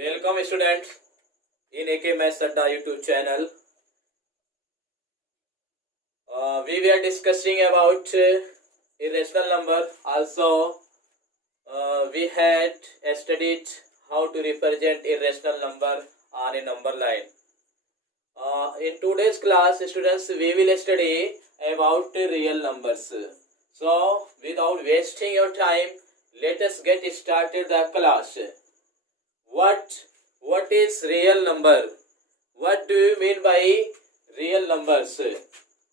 Welcome student in AK Maths Adda YouTube channel. We were discussing about irrational number. Also, we had studied how to represent irrational number on a number line. In today's class, students, we will study about real numbers. So, without wasting your time, let us get started the class. What is real number? What do you mean by real numbers?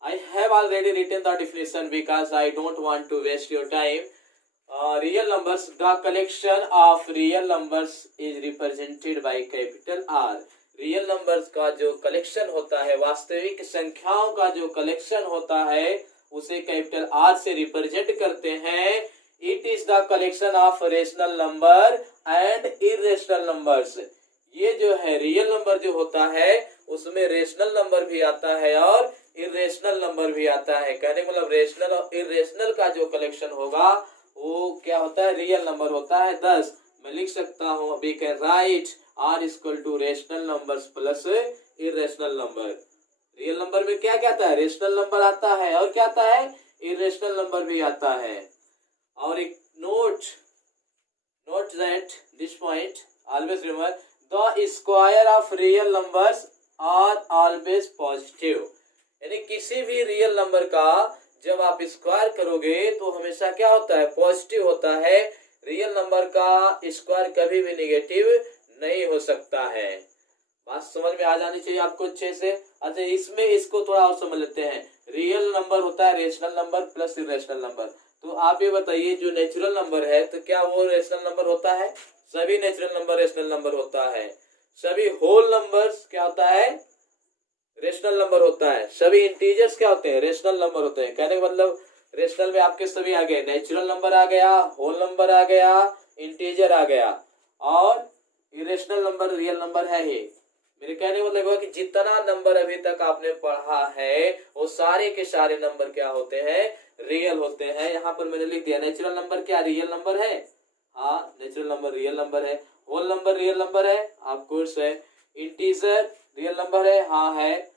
I have already written the definition because I don't want to waste your time. Real numbers, the collection of real numbers is represented by capital R. Real numbers का जो collection होता है, वास्तविक संख्याओं का जो collection होता है, उसे कैपिटल आर से रिप्रेजेंट करते हैं. It is the collection of rational number and irrational numbers. ये जो है रियल नंबर जो होता है उसमें रेशनल नंबर भी आता है और इरेशनल नंबर भी आता है. कहने का मतलब रेशनल और इरेशनल का जो कलेक्शन होगा वो क्या होता है, रियल नंबर होता है. थस मैं लिख सकता हूँ, we can write R equal to rational numbers plus irrational number. Real number में क्या क्या आता है, रेशनल नंबर आता है और क्या आता है, इरेशनल नंबर भी आता है. और एक note that this point always remember the square of real numbers are always positive. यानी किसी भी रियल नंबर का जब आप स्क्वायर करोगे तो हमेशा क्या होता है, पॉजिटिव होता है. रियल नंबर का स्क्वायर कभी भी नेगेटिव नहीं हो सकता है. बात समझ में आ जानी चाहिए आपको अच्छे से. अच्छा, इसमें इसको थोड़ा और समझ लेते हैं. रियल नंबर होता है rational number plus irrational number. तो आप ये बताइए, जो नेचुरल नंबर है तो क्या वो रेशनल नंबर होता है? सभी नेचुरल नंबर रेशनल नंबर होता है. सभी होल नंबर्स क्या होता है, रेशनल नंबर होता है. सभी इंटीजर्स क्या होते हैं, रेशनल नंबर होते हैं. कहने का मतलब रेशनल में आपके सभी आ गए, नेचुरल नंबर आ गया, होल नंबर आ गया, इंटीजर आ गया, और इरेशनल नंबर रियल नंबर है ही. मेरे कहने का मतलब कि जितना नंबर अभी तक आपने पढ़ा है वो सारे के सारे नंबर क्या होते हैं, रियल होते हैं. यहाँ पर मैंने लिख दिया नेचुरल नंबर क्या रियल नंबर है, हाँ नेचुरल नंबर रियल नंबर है. होल नंबर रियल नंबर है, ऑफ कोर्स है. इंटीजर रियल नंबर है, हाँ है.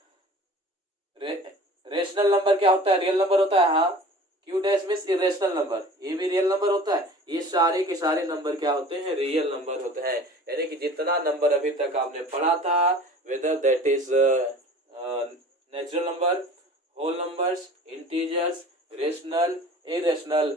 रेशनल नंबर क्या होता है, रियल नंबर होता है, हाँ. Q dash means irrational number, ये भी रियल नंबर होता है. ये सारे के सारे नंबर क्या होते हैं, रियल नंबर होते हैं. यानी कि जितना नंबर अभी तक आपने पढ़ा था, whether that is natural number, whole numbers, integers, rational, irrational,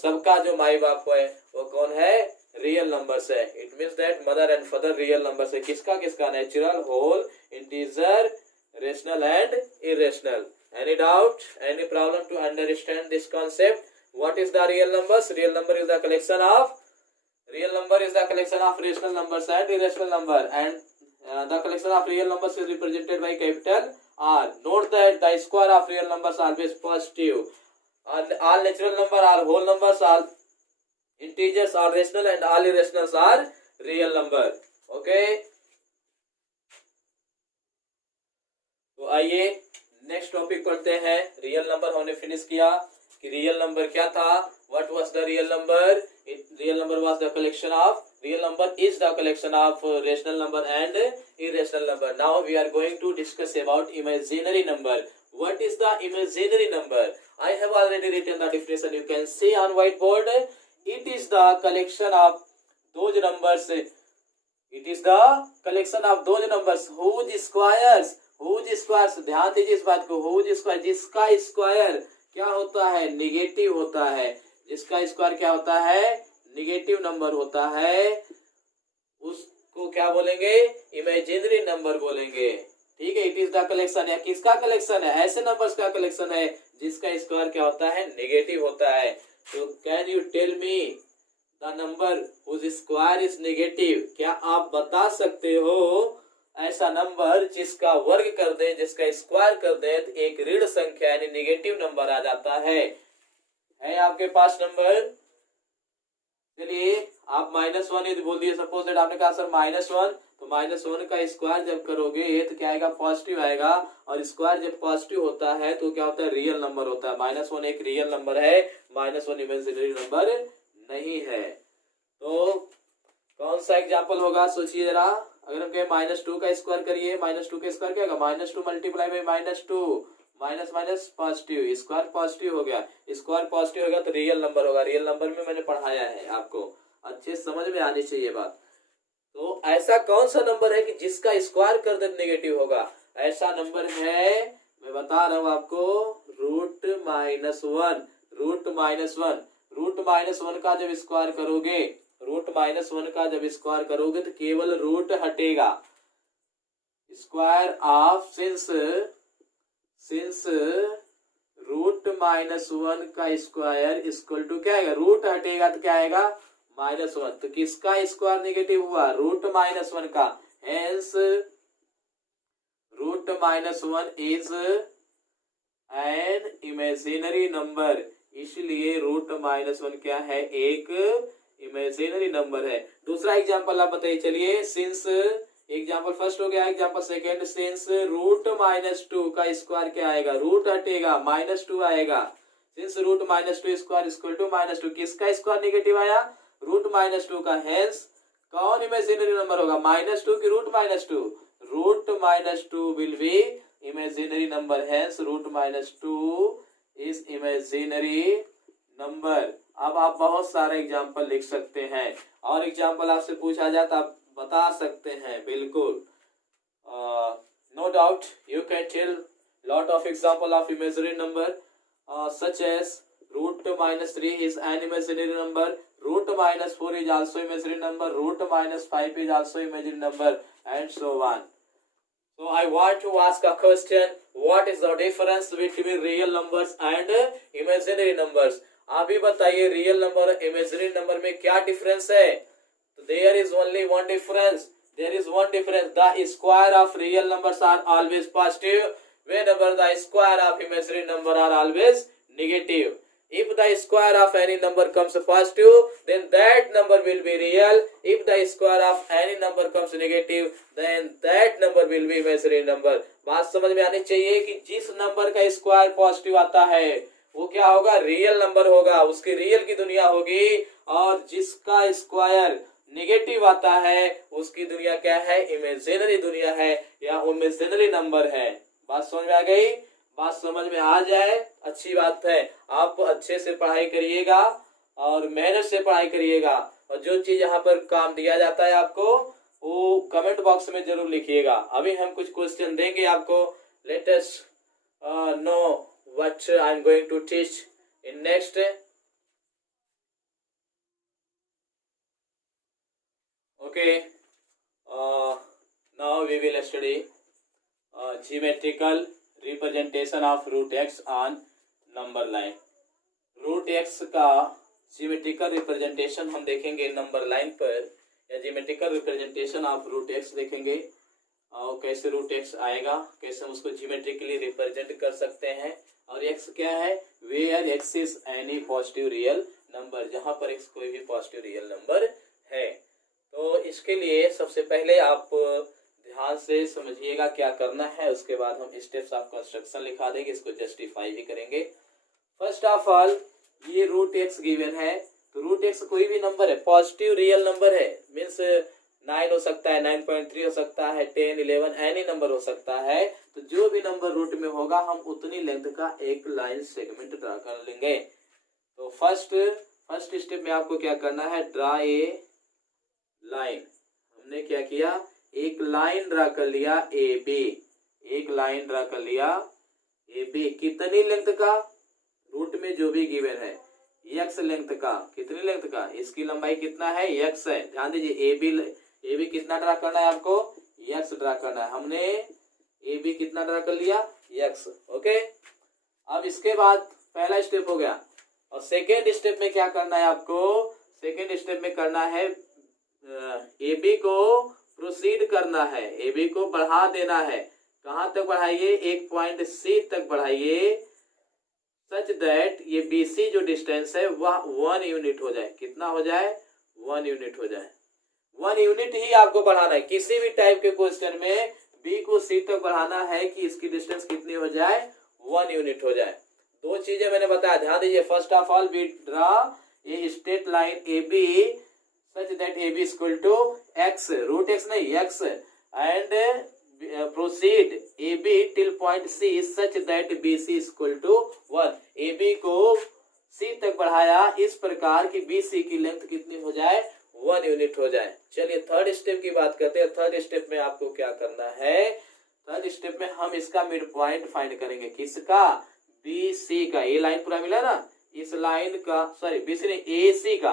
सबका जो माई बाप है वो कौन है, रियल नंबर्स है. It means that mother and father real numbers है. किसका किसका, natural, whole, integer, rational and irrational. Any doubt, any problem to understand this concept? What is the real numbers? Real number is the collection of rational numbers and irrational number, and the collection of real numbers is represented by capital R. Note that the square of real numbers always positive. All natural number, all whole numbers, all integers are rational, and all irrationals are real number. Okay. तो आइए next topic पढ़ते हैं. Real number हमने finish किया कि real number क्या था. What was the real number? Real number was the collection of, real number is the collection of rational number and irrational number. Now we are going to discuss about imaginary number. What is the imaginary number? I have already written the definition, you can see on white board. It is the collection of those numbers, it is the collection of those numbers whose squares, whose squares, ध्यान दीजिए इस बात को, whose square, जिसका square क्या होता है, negative होता है. जिसका स्क्वायर क्या होता है, निगेटिव नंबर होता है, उसको क्या बोलेंगे, इमेजिनरी नंबर बोलेंगे. ठीक है. इट इज द कलेक्शन है, किसका कलेक्शन है, ऐसे नंबर्स का कलेक्शन है जिसका स्क्वायर क्या होता है, निगेटिव होता है. तो can you tell me the number whose square is negative? क्या आप बता सकते हो ऐसा नंबर जिसका वर्ग कर दे, जिसका स्क्वायर कर दे तो एक ऋण संख्या यानी निगेटिव नंबर आ जाता है आपके पास नंबर? चलिए आप -1 यदि बोल दिए, सपोज दैट आपने कहा सर -1, तो -1 का स्क्वायर जब करोगे तो क्या आएगा, पॉजिटिव आएगा. और स्क्वायर जब पॉजिटिव होता है तो क्या होता है, रियल नंबर होता है. -1 एक रियल नंबर है, -1 इमेजिनरी नंबर नहीं है. तो कौन कौन सा एग्जाम्पल होगा सोचिए जरा। अगर हम कहें -2 का स्क्वायर करिए, -2 का स्क्वायर क्या होगा, -2 multiply by -2, minus minus positive, square positive हो गया, स्क्वायर पॉजिटिव हो गया तो रियल नंबर होगा। रियल नंबर में मैंने पढ़ाया है आपको, अच्छे समझ में आनी चाहिए बात। तो ऐसा कौन सा नंबर है कि जिसका स्क्वायर कर दे नेगेटिव होगा? ऐसा नंबर है, मैं बता रहा हूं आपको, √-1। √-1 का जब स्क्वायर करोगे, √-1 का जब स्क्वायर करोगे तो केवल रूट हटेगा। स्क्वायर ऑफ सिंस √-1 का स्क्वायर इक्वल टू क्या आएगा, रूट हटेगा तो क्या आएगा, -1। तो किसका स्क्वायर नेगेटिव हुआ, √-1 का। Hence √-1 is an imaginary number, इसलिए √-1 क्या है, एक इमेजिनरी नंबर है। दूसरा एग्जांपल आप बताइए, चलिए, सिंस, एग्जांपल फर्स्ट हो गया, एग्जांपल सेकेंड, सिंस √-2 का स्क्वायर क्या आएगा, रूट हटेगा, -2 आएगा। सिंस √-2 स्क्वायर इक्वल टू -2, किसका स्क्वायर नेगेटिव आया, √-2 का। हेंस कौन इमेजिनरी नंबर होगा, -2 की √-2, √-2 will be imaginary number, hence √-2 is imaginary number. अब आप बहुत सारे एग्जाम्पल लिख सकते हैं, और एग्जाम्पल आपसे पूछा जाए तो आप बता सकते हैं, बिल्कुल, no doubt you can tell lot of example of imaginary number, such as √-3 is an imaginary number, √-4 is also imaginary number, √-5 is also imaginary number, and so on. So I want to ask a question, what is the difference between real numbers and imaginary numbers? आप ही बताइए, real number और imaginary number में क्या difference है? There is only one difference. There is one difference. The square of real numbers are always positive, whenever the square of imaginary number are always negative. If the square of any number comes positive, then that number will be real. If the square of any number comes negative, then that number will be imaginary number. बात समझ में आनी चाहिए कि जिस number का square positive आता है वो क्या होगा, रियल नंबर होगा, उसकी रियल की दुनिया होगी, और जिसका स्क्वायर नेगेटिव आता है उसकी दुनिया क्या है, इमेजिनरी दुनिया है, या इमेजिनरी नंबर है। बात समझ में आ गई? बात समझ में आ जाए अच्छी बात है। आप अच्छे से पढ़ाई करिएगा और मेहनत से पढ़ाई करिएगा, और जो चीज यहाँ पर काम दिया जाता है आपको वो कमेंट बॉक्स में जरूर लिखिएगा। अभी हम कुछ क्वेश्चन देंगे आपको। Let us know what I am going to teach in next. Okay, now we will study geometrical representation of √x on number line. √x का geometrical representation हम देखेंगे नंबर लाइन पर, या geometrical representation of √x देखेंगे, और कैसे √x आएगा, कैसे हम उसको geometrically represent कर सकते हैं। और x क्या है, where x is any positive real number, जहाँ पर x कोई भी पॉजिटिव रियल नंबर है। तो इसके लिए सबसे पहले आप ध्यान से समझिएगा क्या करना है, उसके बाद हम स्टेप्स ऑफ कंस्ट्रक्शन लिखा देंगे, इसको जस्टिफाई भी करेंगे। फर्स्ट ऑफ ऑल, ये √x गिवन है, तो √x कोई भी नंबर है, पॉजिटिव रियल नंबर है, मीन्स 9 हो सकता है, 9.3 हो सकता है, 10, 11 एनी नंबर हो सकता है। तो जो भी नंबर रूट में होगा हम उतनी लेंथ का एक लाइन सेगमेंट ड्रा कर लेंगे। तो फर्स्ट स्टेप में आपको क्या करना है, ड्रा ए लाइन। हमने क्या किया, एक लाइन ड्रा कर लिया ए बी, एक लाइन ड्रा कर लिया ए बी, कितनी लेंथ का, रूट में जो भी गिवन है x लेंथ का, कितनी लेंथ का, इसकी लंबाई कितना है, x है। ध्यान दीजिए, ए बी कितना ड्रा करना है आपको, x ड्रा करना है। हमने ए बी कितना ड्रा कर लिया, x। ओके, अब इसके बाद पहला स्टेप हो गया, और सेकेंड स्टेप में क्या करना है आपको, सेकेंड स्टेप में करना है ए बी को प्रोसीड करना है, ए बी को बढ़ा देना है। कहां तक बढ़ाइए, एक पॉइंट सी तक बढ़ाइए, सच दैट ये बी सी जो डिस्टेंस है वह 1 यूनिट हो जाए। कितना हो जाए, 1 यूनिट हो जाए। 1 यूनिट ही आपको बढ़ाना है किसी भी टाइप के क्वेश्चन में, बी को सी तक बढ़ाना है कि इसकी डिस्टेंस कितनी हो जाए, 1 यूनिट हो जाए। दो चीजें मैंने बताया, ध्यान दीजिए। First of all we draw a straight line A B such that A B equal to x, root x नहीं x, and proceed A B till point C such that B C equal to 1। A B को C तक बढ़ाया इस प्रकार की B C की length कितनी हो जाए, 1 यूनिट हो जाए। चलिए थर्ड स्टेप की बात करते हैं। थर्ड स्टेप में आपको क्या करना है, थर्ड स्टेप में हम इसका मिड पॉइंट फाइंड करेंगे। किसका, बी सी का। ये लाइन पूरा मिला ना, इस लाइन का, सॉरी बी सी नहीं ए सी का,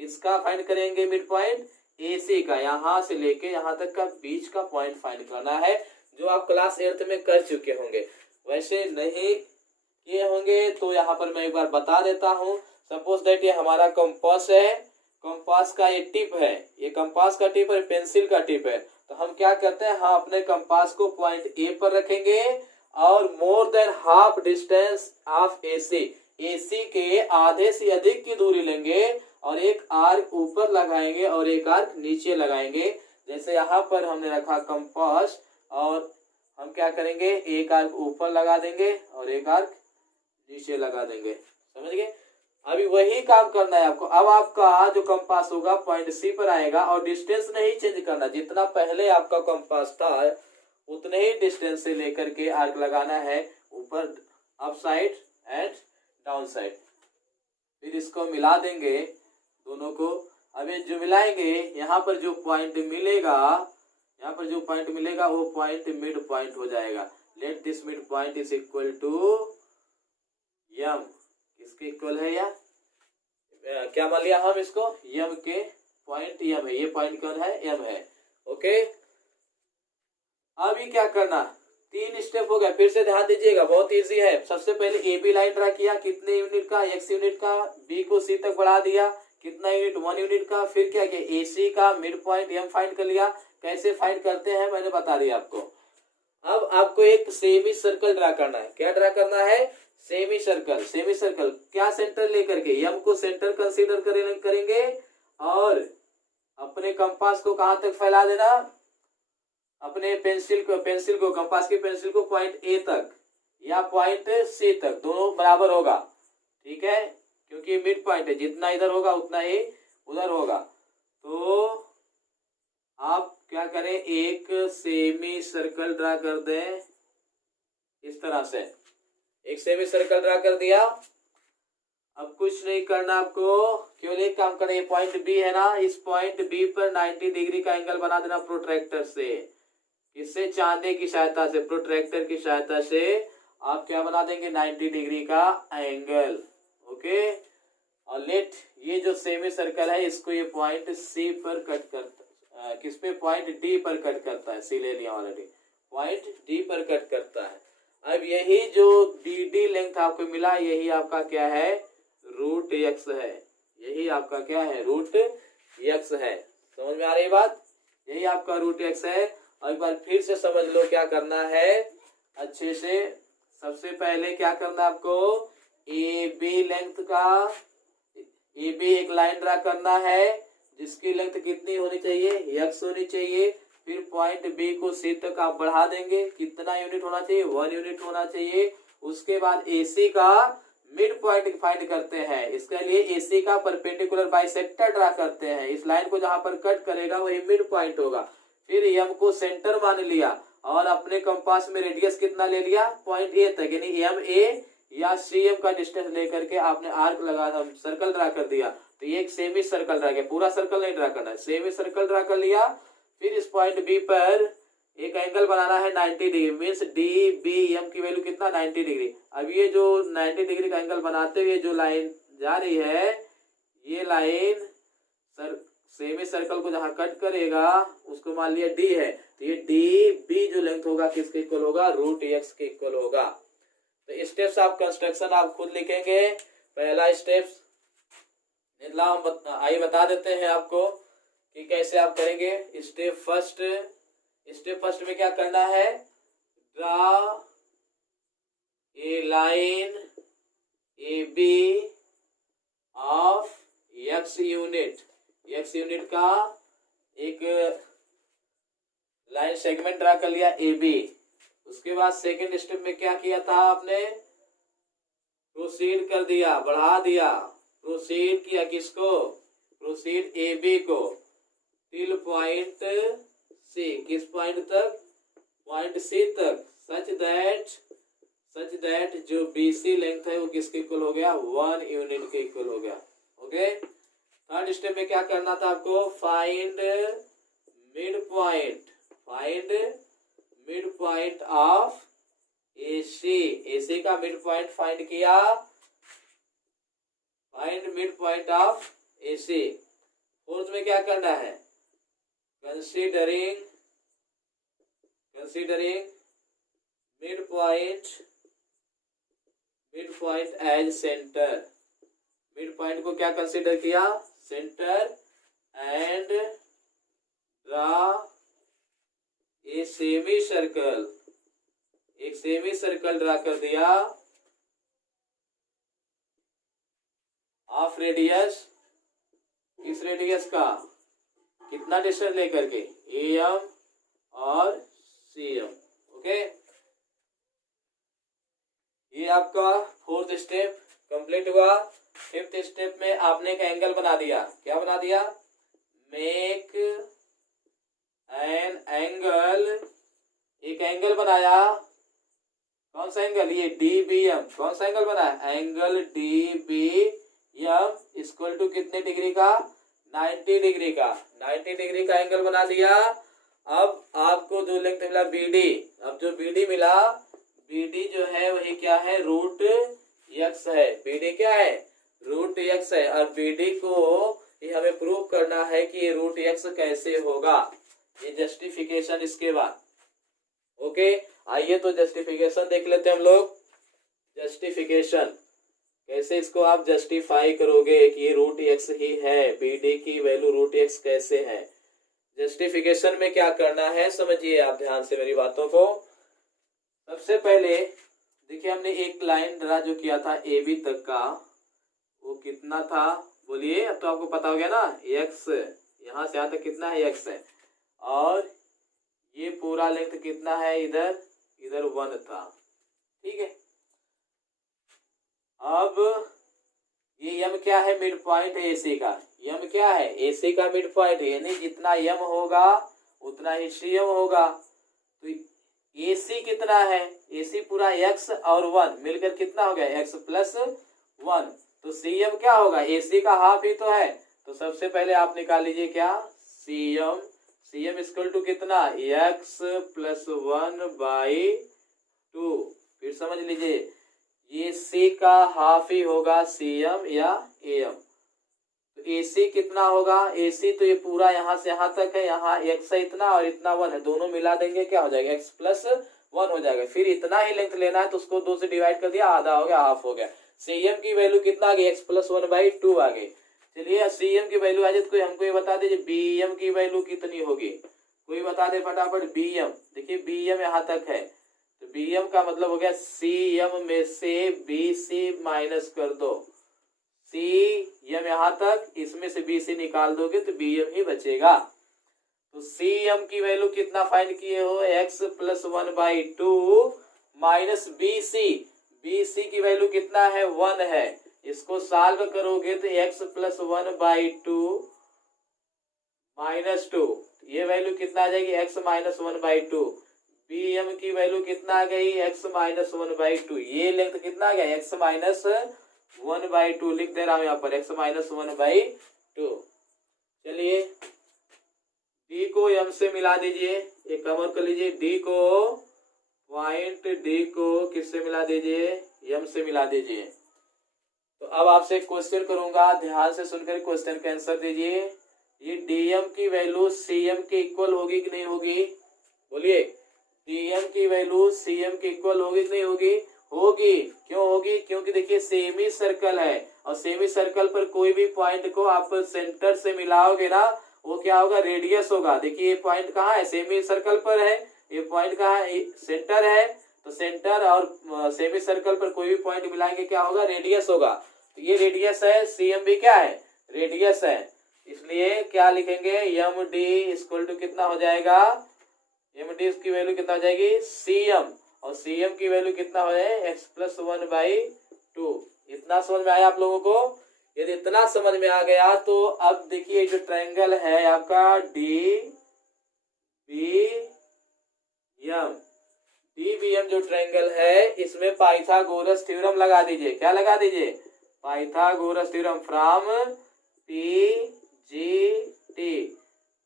किसका फाइंड करेंगे मिड पॉइंट, ए सी का। यहां से लेके यहां तक का बीच का पॉइंट फाइंड करना है, जो आप क्लास 8 में कर चुके होंगे। वैसे नहीं किए होंगे तो यहाँ पर मैं एक बार बता देता हूँ। सपोज दैट ये हमारा कंपास है, कंपास का ये टिप है, ये कंपास का टिप है, पेंसिल का टिप है। तो हम क्या करते हैं, हम अपने कंपास को पॉइंट ए पर रखेंगे और more than half distance of A C के आधे से अधिक की दूरी लेंगे और एक आर्क ऊपर लगाएंगे और एक आर्क नीचे लगाएंगे। जैसे यहाँ पर हमने रखा कंपास और हम क्या करेंगे, एक आर्क ऊपर लगा देंगे और एक आर्क नीचे लगा देंगे, समझ गए। अभी वही काम करना है आपको। अब आपका जो कंपास होगा पॉइंट सी पर आएगा और डिस्टेंस नहीं चेंज करना, जितना पहले आपका कंपास था उतने ही डिस्टेंस से लेकर के आर्क लगाना है, ऊपर up side and down side. फिर इसको मिला देंगे दोनों को। अब ये जो मिलाएंगे यहाँ पर जो पॉइंट मिलेगा, यहाँ पर जो पॉइंट मिलेगा वो पॉइंट मिड पॉइंट हो जाएगा। Let this mid point is equal to M. किसके इक्वल है या क्या मान लिया हम इसको, यम के पॉइंट यम है, ये पॉइंट कौन है, यम है। ओके, अभी क्या करना, 3 स्टेप हो गया। फिर से ध्यान दीजिएगा, बहुत इजी है। सबसे पहले ए बी लाइन ड्रा किया, कितने यूनिट का, x यूनिट का। बी को सी तक बढ़ा दिया, कितना यूनिट, 1 यूनिट का। फिर क्या किया, ए सी का मिड पॉइंट एम फाइंड कर लिया। कैसे फाइंड करते हैं मैंने बता दिया आपको। अब आपको एक सेमी सर्कल ड्रा करना है। क्या ड्रा करना है, सेमी सर्कल। सेमी सर्कल क्या, सेंटर लेकर के, एम को सेंटर कंसीडर करेंगे और अपने कंपास को कहां तक फैला देना, अपने पेंसिल को कंपास की पेंसिल को पॉइंट ए तक या पॉइंट सी तक, दोनों बराबर होगा, ठीक है, क्योंकि मिड पॉइंट है, जितना इधर होगा उतना ही उधर होगा। तो आप क्या करें, एक सेमी सर्कल ड्रा कर दें इस तरह से। एक सेमी सर्कल ड्रा कर दिया। अब कुछ नहीं करना आपको, केवल एक काम करना, ये पॉइंट बी है ना, इस पॉइंट बी पर 90 डिग्री का एंगल बना देना प्रोट्रैक्टर से। इससे चांदे की सहायता से, प्रोट्रैक्टर की सहायता से आप क्या बना देंगे, 90 डिग्री का एंगल। ओके, और लेट ये जो सेमी सर्कल है इसको ये पॉइंट सी पर कट करता, किस पे, पॉइंट डी पर कट करता है। सी ले लिया ऑलरेडी, पॉइंट डी पर कट करता है। अब यही जो बी डी लेंथ आपको मिला, यही आपका क्या है, रूट एक्स है। यही आपका क्या है, रूट एक्स है। समझ में आ रही बात, यही आपका रूट एक्स है। और एक बार फिर से समझ लो क्या करना है अच्छे से। सबसे पहले क्या करना आपको, ए बी लेंथ का, ए बी एक लाइन ड्रा करना है जिसकी लेंथ कितनी होनी चाहिए, एक्स होनी चाहिए। फिर पॉइंट बी को सी तक आप बढ़ा देंगे, कितना यूनिट होना चाहिए, 1 यूनिट होना चाहिए। उसके बाद ए सी का मिड पॉइंट फाइंड करते हैं। इसके लिए ए सी का परपेंडिकुलर बाइसेक्टर ड्रा करते हैं। इस लाइन को जहां पर कट करेगा वही मिड पॉइंट होगा। फिर एम को सेंटर मान लिया और अपने कंपास में रेडियस कितना ले लिया, पॉइंट ए तक, यानी एम ए या सी एम का डिस्टेंस लेकर के आपने आर्क लगा, सर्कल ड्रा कर दिया। तो ये एक सेमी सर्कल ड्रा किया, पूरा सर्कल नहीं ड्रा करना है, सेमी सर्कल ड्रा कर लिया। फिर इस पॉइंट बी पर एक एंगल बनाना है 90 degree, means D B M की वैल्यू कितना, 90 डिग्री। अब ये जो 90 डिग्री का एंगल बनाते हुए जो लाइन जा रही है, ये लाइन सेमी सर्कल को जहां कट करेगा उसको मान लिया डी है। तो ये डी बी जो लेंथ होगा किसके इक्वल होगा, रूट एक्स के इक्वल होगा। तो स्टेप्स ऑफ कंस्ट्रक्शन आप खुद लिखेंगे। पहला स्टेप्स आइए बता देते हैं आपको कि कैसे आप करेंगे। स्टेप फर्स्ट में क्या करना है, draw a line A B of X unit का एक लाइन सेगमेंट ड्रा कर लिया ए बी। उसके बाद सेकेंड स्टेप में क्या किया था आपने, प्रोसीड कर दिया, बढ़ा दिया, प्रोसीड किया किसको, प्रोसीड ए बी को टिल पॉइंट सी, किस पॉइंट तक, पॉइंट सी तक, सच दैट जो बी सी लेंथ है वो किसके इक्वल हो गया, 1 यूनिट के इक्वल हो गया। ओके, थर्ड स्टेप में क्या करना था आपको, find midpoint of AC, AC का मिड पॉइंट फाइंड किया, find midpoint of AC। Fourth में क्या करना है, considering midpoint as centre, midpoint को क्या कंसीडर किया, centre, and draw a semicircle, एक सेमी सर्कल ड्रा कर दिया ऑफ रेडियस, इस रेडियस का कितना डिस्टेंस लेकर के, AM और CM। ओके, ये आपका फोर्थ स्टेप कंप्लीट हुआ। फिफ्थ स्टेप में आपने एक एंगल बना दिया, क्या बना दिया, मेक एन एंगल, एक एंगल बनाया, कौन सा एंगल, ये DBM, कौन सा एंगल बना है, एंगल DBM इक्वल टू कितने डिग्री का, 90 डिग्री का, 90 डिग्री का एंगल बना दिया। अब आपको जो लेंथ मिला BD, अब जो BD मिला, BD जो है वही क्या है, √x है, BD क्या है, √x है, और BD को ये हमें प्रूव करना है कि ये √x कैसे होगा, ये जस्टिफिकेशन इसके बाद। ओके, आइए तो जस्टिफिकेशन देख लेते हैं हम लोग। जस्टिफिकेशन कैसे इसको आप जस्टिफाई करोगे कि ये √x ही है, BD की वैल्यू √x कैसे है। जस्टिफिकेशन में क्या करना है समझिए आप ध्यान से मेरी बातों को। सबसे पहले देखिए हमने एक लाइन ड्रा जो किया था AB तक का, वो कितना था बोलिए, अब तो आपको पता हो गया ना, x, यहाँ से यहाँ तक कितना है, x है, और ये पूरा लेंथ कितना है, इधर 1 था, ठीक है। अब ये m क्या है, मिड पॉइंट AC का, m क्या है, AC का मिड पॉइंट, यानी जितना m होगा उतना ही CM होगा। तो AC कितना है, AC पूरा x और 1 मिलकर कितना हो गया, x + 1, तो CM क्या होगा, AC का हाफ ही तो है, तो सबसे पहले आप निकाल लीजिए क्या, CM इक्वल टू कितना, x + 1/2, फिर समझ लीजिए ये C का हाफ ही होगा CM या AM। तो AC कितना होगा, AC तो ये पूरा यहाँ से यहाँ तक है, यहाँ x है इतना और इतना 1 है, दोनों मिला देंगे क्या हो जाएगा, x + 1 हो जाएगा। फिर इतना ही लेंथ लेना है तो उसको 2 से डिवाइड कर दिया, आधा हो गया, हाफ हो गया। CM की वैल्यू कितना आ गई, x + 1/2 आ गई। चलिए CM की वैल्यू आ जाए तो कोई हमको ये बता दीजिए BM की वैल्यू कितनी होगी, कोई बता दे फटाफट। BM देखिए BM यहाँ तक है, तो BM का मतलब हो गया CM में से BC माइनस कर दो, CM यहाँ तक, इसमें से BC निकाल दोगे तो BM ही बचेगा। तो CM की वैल्यू कितना फाइंड किए हो, x + 1/2 माइनस BC की वैल्यू कितना है, 1 है, इसको सॉल्व करोगे तो x + 1/2 - 2, ये वैल्यू कितना आ जाएगी, x - 1/2। BM की वैल्यू कितना आ गई, x - 1/2, ये लेंथ कितना आ गया, x - 1/2 लिख दे रहा हूं यहाँ पर, x - 1/2। चलिए D को M से मिला दीजिए, एक काम और कर लीजिए, D को किससे मिला दीजिए, M से मिला दीजिए। तो अब आपसे एक क्वेश्चन करूंगा, ध्यान से सुनकर क्वेश्चन का आंसर दीजिए। ये DM की वैल्यू CM के इक्वल होगी कि नहीं होगी, बोलिए, DM की वैल्यू CM के इक्वल होगी कि नहीं होगी, होगी। क्यों होगी, क्योंकि देखिए सेमी सर्कल है, और सेमी सर्कल पर कोई भी पॉइंट को आप सेंटर से मिलाओगे ना, वो क्या होगा, रेडियस होगा। देखिए ये पॉइंट कहाँ है, सेमी सर्कल पर है, ये पॉइंट कहाँ है, सेंटर है, तो सेंटर और सेमी सर्कल पर कोई भी पॉइंट मिलाएंगे क्या होगा, रेडियस होगा। तो ये रेडियस है, CM भी क्या है, रेडियस है, इसलिए क्या लिखेंगे, MD इक्वल टू कितना हो जाएगा, MD की वैल्यू कितना हो जाएगी, CM, और CM की वैल्यू कितना हो जाए, x + 1/2। इतना समझ में आया आप लोगों को। यदि इतना समझ में आ गया तो अब देखिए जो ट्रायंगल है आपका DBM जो ट्रायंगल है इसमें पाइथागोरस थ्योरम लगा दीजिए। क्या लगा दीजिए? Pythagoras theorem from PGT।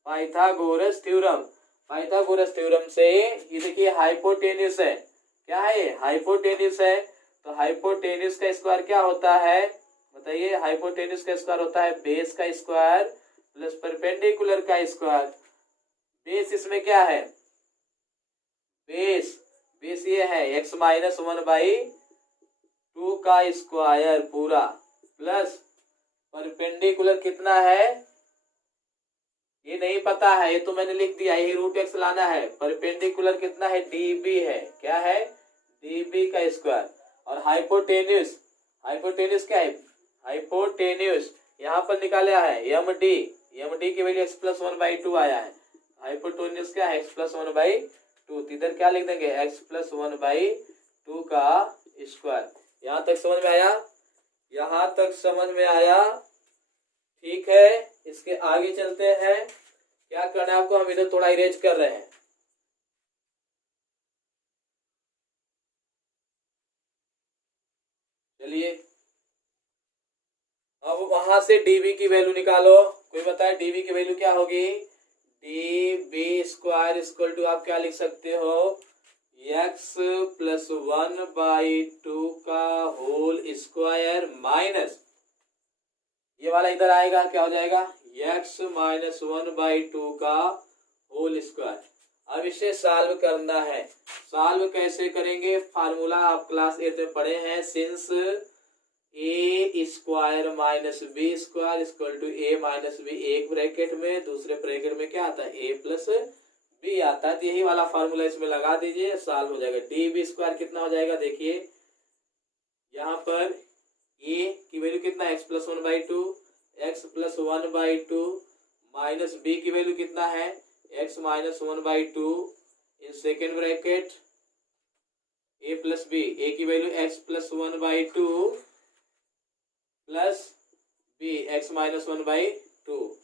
Pythagoras theorem, Pythagoras theorem से ये देखिए हाइपोटेन्यूस है। क्या है? हाइपोटेन्यूस है। तो हाइपोटेन्यूस का स्क्वायर क्या होता है बताइए? हाइपोटेन्यूस का स्क्वायर होता है बेस का स्क्वायर प्लस परपेंडिकुलर का स्क्वायर। बेस इसमें क्या है? बेस ये है x माइनस 1/2 का स्क्वायर पूरा प्लस परपेंडिकुलर कितना है ये नहीं पता है, ये तो मैंने लिख दिया, यही √x लाना है। परपेंडिकुलर कितना है? db है। क्या है? db का स्क्वायर। और हाइपोटेन्यूस, हाइपोटेन्यूस क्या है? हाइपोटेन्यूस यहाँ पर निकाला है md की वैल्यू x प्लस 1/2 आया है। हाइपोटेन्यूस क्या है? x plus 1/2। तो इधर क्या लिख देंगे? x प्लस 1/2 का स्क्वायर। यहाँ तक समझ में आया? यहाँ तक समझ में आया? ठीक है, इसके आगे चलते हैं। क्या करना है आपको? हम इधर थोड़ा इरेज कर रहे हैं। चलिए अब वहां से dv की वैल्यू निकालो। कोई बताए dv की वैल्यू क्या होगी? dv स्क्वायर इक्वल टू आप क्या लिख सकते हो? x प्लस 1/2 का होल स्क्वायर माइनस ये वाला इधर आएगा, क्या हो जाएगा? x माइनस 1/2 का होल स्क्वायर। अब इसे सॉल्व करना है। सॉल्व कैसे करेंगे? फार्मूला आप क्लास 8 में पढ़े हैं। Since a square minus b square equal to a minus b, एक ब्रैकेट में, दूसरे ब्रैकेट में क्या आता है? a प्लस b आता है। तो यही वाला फार्मूला इसमें लगा दीजिए, सॉल्व हो जाएगा। db स्क्वायर कितना हो जाएगा? देखिए यहाँ पर a की वैल्यू कितना है? x plus 1/2, x plus 1/2 minus b की वैल्यू कितना है? x minus 1/2 in second bracket a plus b, a की value x plus 1/2 plus b x minus 1/2।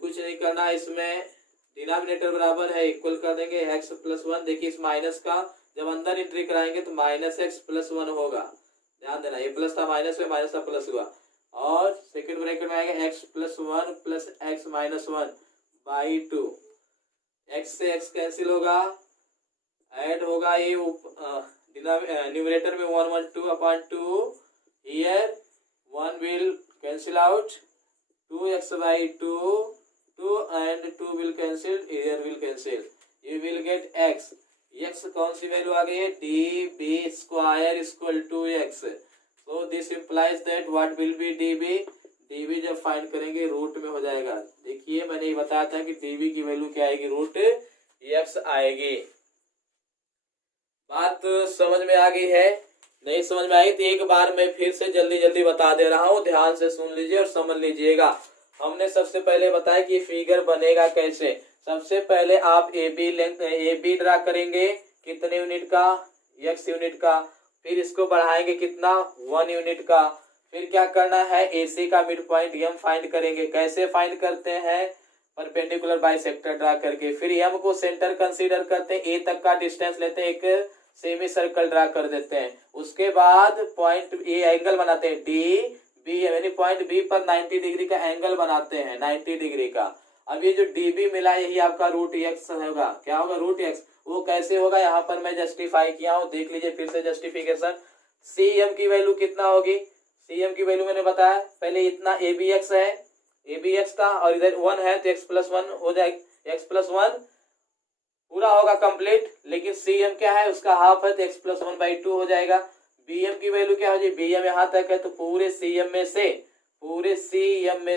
कुछ नहीं करना, इसमें डिनोमिनेटर बराबर है, इक्वल कर देंगे x प्लस 1। देखिए इस माइनस का जब अंदर एंट्री कराएंगे तो माइनस x प्लस 1 होगा। ध्यान देना, ये प्लस था माइनस में, माइनस था प्लस हुआ। और सेकंड ब्रैकेट में आएगा x plus 1 plus x minus 1/2। x से x कैंसिल होगा, ऐड होगा, ये न्यूमरेटर में 1 1 2/2, here 1 will cancel out, 2x/2, 2 and 2 will cancel, here will cancel, you will get x। x कौन सी वैल्यू आ गई है? db square equal to x। so this implies that what will be db जब find करेंगे root में हो जाएगा। देखिए मैंने ये बताया था कि db की वैल्यू क्या आएगी? √x आएगी। बात समझ में आ गई है? नहीं समझ में आई तो एक बार मैं फिर से जल्दी जल्दी बता दे रहा हूँ, ध्यान से सुन लीजिए और समझ लीजिएगा। हमने सबसे पहले बताया कि फिगर बनेगा कैसे। सबसे पहले आप AB ड्रा करेंगे, कितने यूनिट का? x यूनिट का। फिर इसको बढ़ाएंगे कितना? 1 यूनिट का। फिर क्या करना है? AC का मिड पॉइंट m फाइंड करेंगे। कैसे फाइंड करते हैं? परपेंडिकुलर बाइसेक्टर ड्रा करके। फिर m को सेंटर कंसीडर करते हैं, a तक का डिस्टेंस लेते हैं, एक सेमी सर्कल ड्रा कर देते हैं। उसके बाद पॉइंट ए एंगल बनाते हैं DB, यानी पॉइंट B पर 90 डिग्री का एंगल बनाते हैं, 90 डिग्री का। अब ये जो DB मिला यही आपका √x होगा। क्या होगा? √x। वो कैसे होगा? यहाँ पर मैं जस्टिफाई किया हूँ, देख लीजिए फिर से जस्टिफिकेशन। CM की वैल्यू कितना होगी? CM की वैल्यू मैंने बताया पहले, इतना ABX है, ABX था और इधर 1 है तो x प्लस 1 हो जाएगा। x प्लस 1 पूरा होगा कंप्लीट, लेकिन CM क्या है? उसका हाफ है तो x प्लस 1/2 हो जाएगा। BM की वैल्यू क्या हो जाएगी? BM यहाँ तक है तो पूरे CM में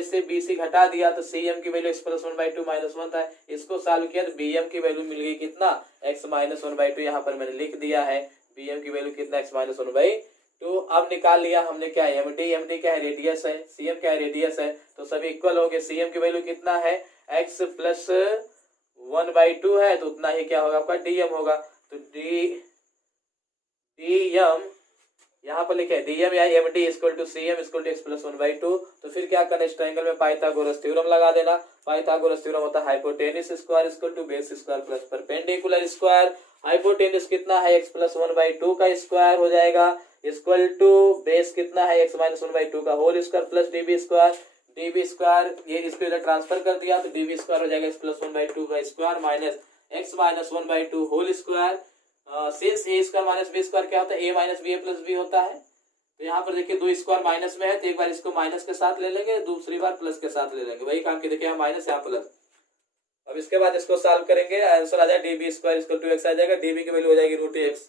से BC घटा दिया तो CM की वैल्यू x प्लस 1/2 माइनस 1 था। इसको सॉल्व किया तो BM की वैल्यू मिल गई कितना? x minus 1/2। यहाँ पर मैंने लिख दिया है BM की वैल्यू कितना? x minus 1/2। अब निकाल लिया हमने क्या है? MD क्या है? रेडियस है। CM क्या है? रेडियस है। तो सभी इक्वल हो गए। CM की वैल्यू कितना है? x प्लस 1/2 है तो उतना ही क्या होगा? आपका DM होगा। तो DM यहाँ पर लिखे डी एम या M D equal to C M equal to X plus 1/2। तो फिर क्या करना, इस ट्राइंगल में पाइथागोरस थ्योरम लगा देना। पाइथागोरस थ्योरम होता है hypotenuse square equal to base square plus perpendicular square. Hypotenuse कितना है, एक्स प्लस 1/2 का स्क्वायर हो जाएगा इक्वल टू बेस कितना है, एक्स माइनस 1/2 का whole square plus DB square. DB square ये इसको इधर ट्रांसफर कर दिया तो डीबी स्क्वायर हो जाएगा एक्स प्लस 1/2 का square minus x minus 1/2 whole square. Since a square minus b square क्या होता है, a minus b a plus b होता है। तो यहाँ पर देखिए दो स्क्वायर माइनस में है तो एक बार इसको माइनस के साथ ले लेंगे, दूसरी बार प्लस के साथ ले लेंगे, वही काम की। देखिए यहाँ माइनस यहाँ प्लस। अब इसके बाद इसको सॉल्व करेंगे, आंसर आ जाएगा DB square equal to x आ जाएगा, डीबी की वैल्यू हो जाएगी √x।